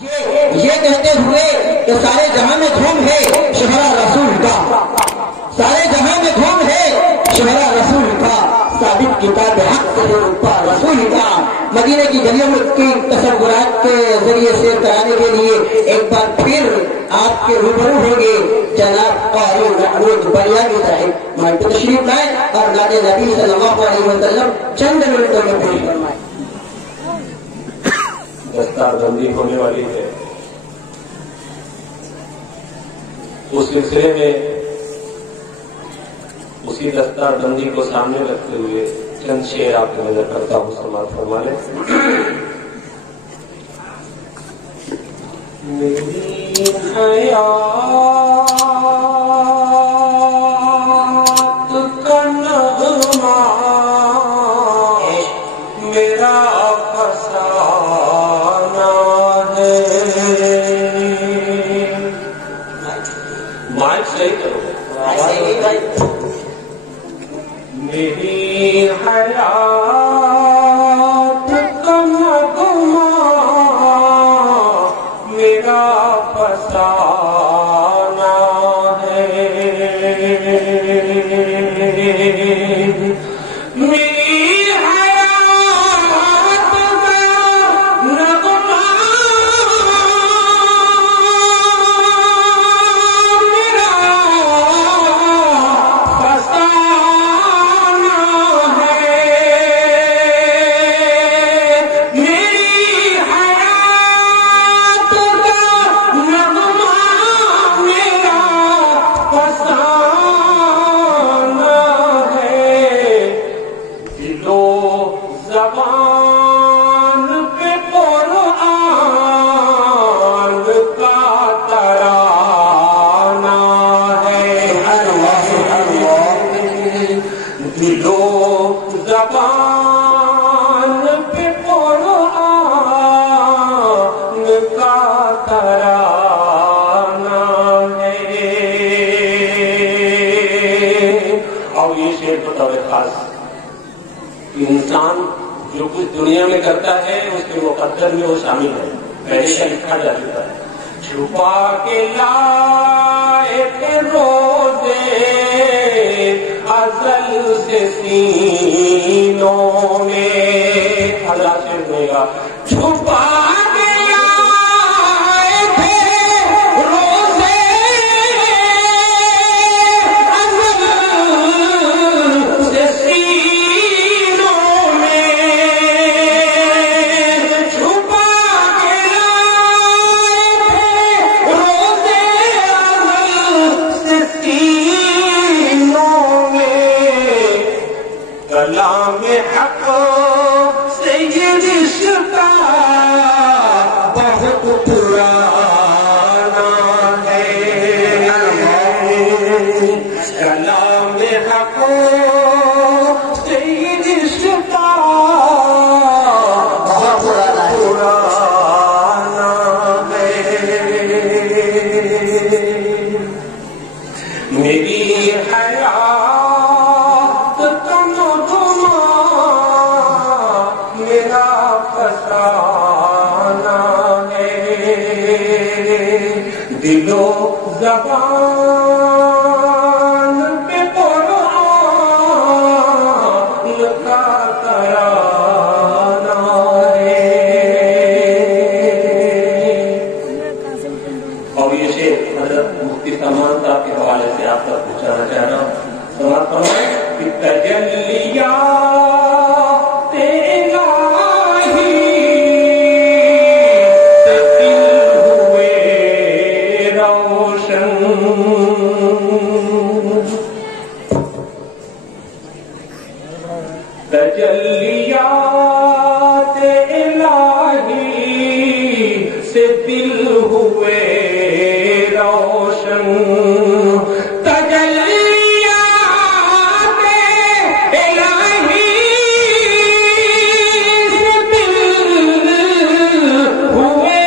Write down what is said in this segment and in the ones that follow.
یہ کہتے ہوئے کہ سارے جہاں میں دھوم ہے شہرا رسول کا، سارے جہاں میں دھوم ہے شہرا رسول کا، ثابت کتاب حق سے اوپر رسول کا۔ مدینے کی گلیوں کی تصورات کے ذریعے سے کرانے کے لیے ایک بار پھر آپ کے روبرو ہوں گے جناب قاری محمود بلیانی صاحب، مائک پہ تشریف لائیں اور نعت نبی صلی اللہ علیہ وسلم چند منٹوں میں پیش فرمائیں۔ دستار بندی ہونے والی ہے، اس سلسلے میں اسی دستار بندی کو سامنے رکھتے ہوئے چند شعر آپ کو نظر کرتا ہوں، سماعت فرما لیں۔ میری حیات کا نغمہ میرا فسانہ ہے، مائک صحیح کرو، میری حیات کا نغمہ میرا فسانہ ہے، میری حیات کا نغمہ میرا فسانہ ہے، میری حیات کا نغمہ میرا فسانہ ہے، دل و زبان پہ قرآن کا ترانہ ہے، دل و زبان پہ قرآن کا ترانہ ہے۔ اور یہ شعر بطور خاص انسان جو کچھ دنیا میں کرتا ہے اس کے مقدر میں وہ شامل ہے، پہلے کا لکھا جا چکا ہے۔ چھپا کے لائے تھے روزے ازل سے سینوں میں، اللہ سے دے گا، چھپا کے لائے تھے روزے ازل سے سینوں میں، چھپا کے لائے تھے روزے ازل سے سینوں میں، کلام حق سے یہ رشتہ بہت پرانا ہے، کلام حق سے یہ رشتہ بہت پرانا ہے، میری حیات کا نغمہ میرا فسانہ ہے، دل و زبان پہ قرآن کا ترانہ ہے۔ اور یہ شعر حضرت مفتی سلمان صاحب کے حوالے سے آپ تک پہنچانا چاہ رہا ہوں، سماعت فرمائیں کہ تجلیات الہی سے دل ہوئے روشن، تجلیات الہی سے دل ہوئے روشن، تجلیات الہی سے دل ہوئے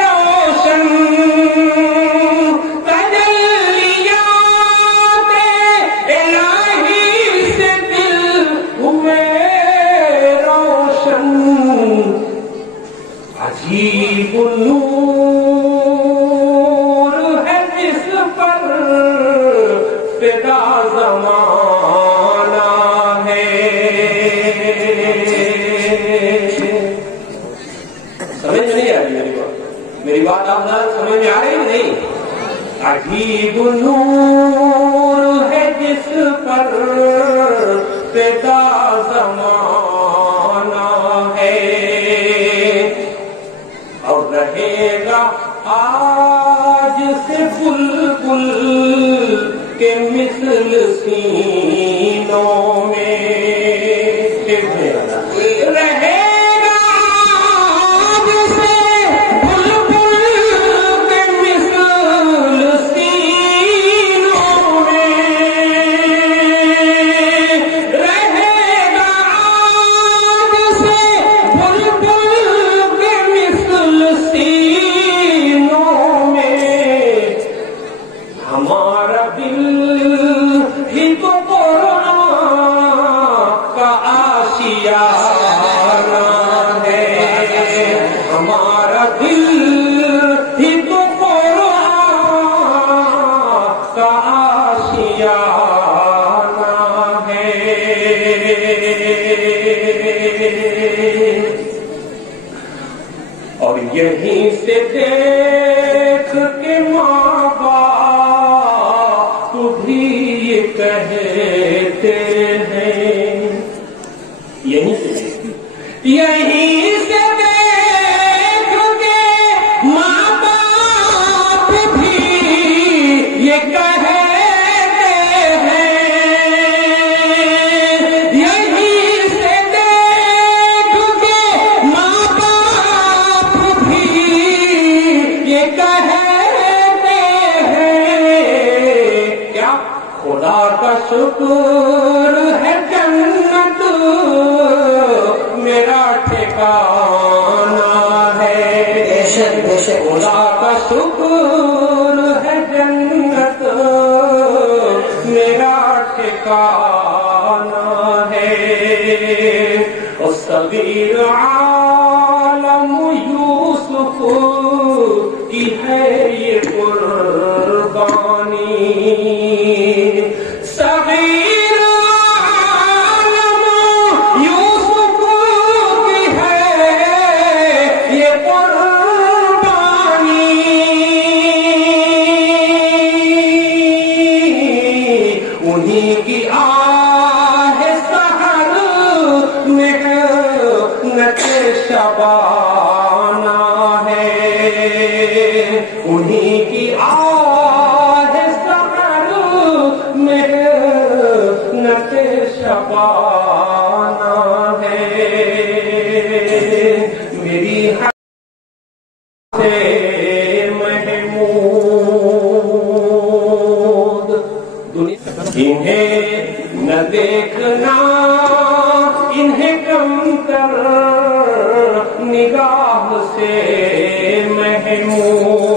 روشن، تجلیات الہی سے دل ہوئے روشن، عجیب نور ہے جس پر فدا زمانہ ہے. سمجھ نہیں آ رہی میری بات آپ سمجھ میں آ رہی نہیں؟ عجیب نور ہے جس پر فدا زمانہ ہے اور رہے گا آج سے بلبل کے مثل سینوں میں. رہے ہمارا دل ہی تو قرآن کا آشیانہ ہے. ہمارا دل ہی تو قرآن کا آشیانہ ہے. اور یہیں سے دیکھ کے ماں باپ بھی یہ کہتے ہیں. یہیں سے دیکھ کے ماں باپ بھی یہ کہتے ہیں. یہیں سے دیکھ کے ماں باپ بھی یہ کہتے ہیں. کیا خدا کا شکر ہے جنت میرا ٹھکانہ ہے. خدا کا شکر ہے جنت میرا ٹھکانہ ہے. اور صغیر عالم یوسف کی ہے یہ قربانی. صغیر عالم یوسف کی ہے یہ قربانی. انہیں کی آہ سحر محنت شبانہ ہے. انہیں کی آہ سحر محنت شبانہ ہے. میری سے محمود انہیں نہ دیکھنا انہیں کم کر نگاہ سے محمود.